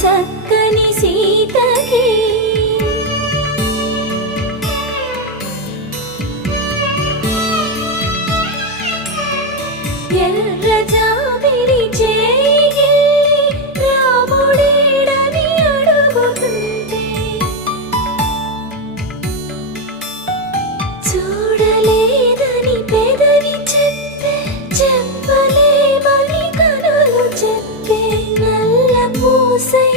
చక్కని సీతకి ఎర్ర జాబిలి చేయి రాముడేడని అడుగుతుంటే చూడలేదని పెదవి చెప్పలేమని కనులు చెప్పే నల్ల పూసై